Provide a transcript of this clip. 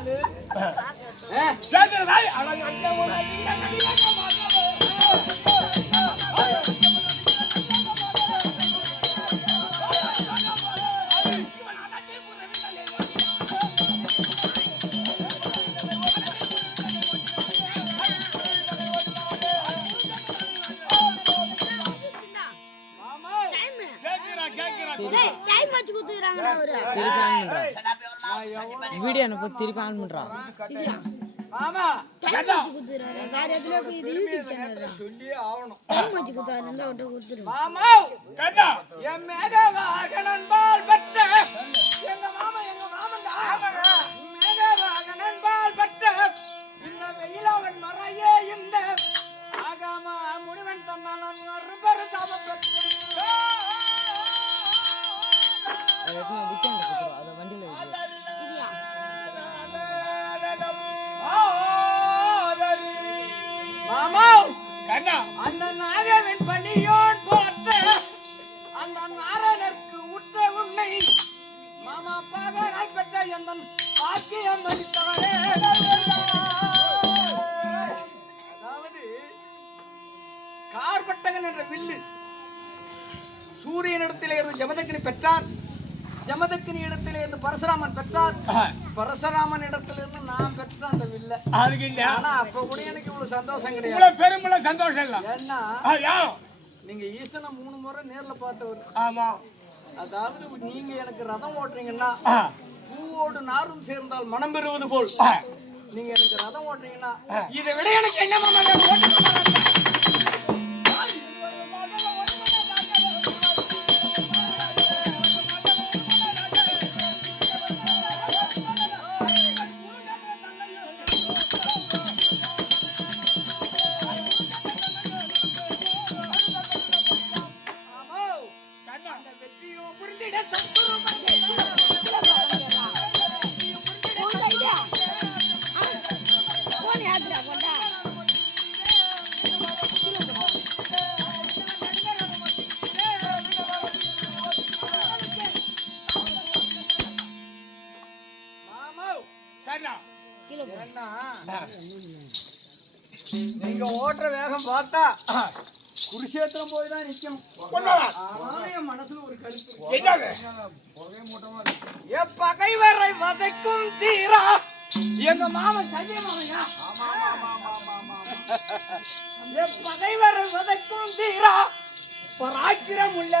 அது வீடியோ அனுப்ப திருப்பி ஆன் பண்றா ஆமா டைம் வச்சு குத்துறாரு வேற எதுல போய் இது யூடியூப் சேனல் சொல்லி ஆவணும் டைம் வச்சு குத்தாரு இருந்தா அவட்ட கொடுத்துரு மாமா கண்ணா என் மேக வாகனன் பால் பற்ற எங்க மாமன்டா மேக வாகனன் பால் பற்ற இந்த வெயிலவன் மறையே இந்த ஆகாம முனிவன் தன்னால் ஒரு பெரு சாபப்பட்டு அதை வண்டியில மாமா கண்ணா அந்த நாகவின் பணியோன் போற்ற அந்த நாரணருக்கு உற்ற உன்னை மாமா பாகனாய் பெற்ற எந்த பாக்கியம் மதித்தவரே. அதாவது கார்பட்டகன் என்ற வில்லு சூரியனிடத்திலே இருந்து ஜமதக்கினி பெற்றார், ஜமதக்கினி இடத்திலே இருந்து பரசுராமன் பெற்றார், பரசுராமன் இடத்திலிருந்து நான் பெற்ற அந்த வில்ல. அதுக்கு இல்ல ஆனா அப்ப கூட எனக்கு இவ்வளவு சந்தோஷம் கிடையாது. பெருமள சந்தோஷம் இல்ல. ஏன்னா நீங்க ஈசனை 3 முறை நேர்ல பார்த்தவர். ஆமா. அதாவது நீங்க எனக்கு ரதம் ஓட்டுறீங்கன்னா பூவோடு நாரும் சேர்ந்தால் மனம் பெறுவது போல் நீங்க எனக்கு ரதம் ஓட்டுறீங்கன்னா இதை விட எனக்கு என்ன நீங்க ஓட்டுற வேகம் பார்த்தா குருஷேத்திரம் போய் தான் நிக்கணும். என் மனசுல ஒரு கருத்து பகைவரை வதைக்கும் தீரா எங்க மாமன் சஞ்சய் மாமையா பகைவரை வதைக்கும் தீரா பராக்கிரம் உள்ள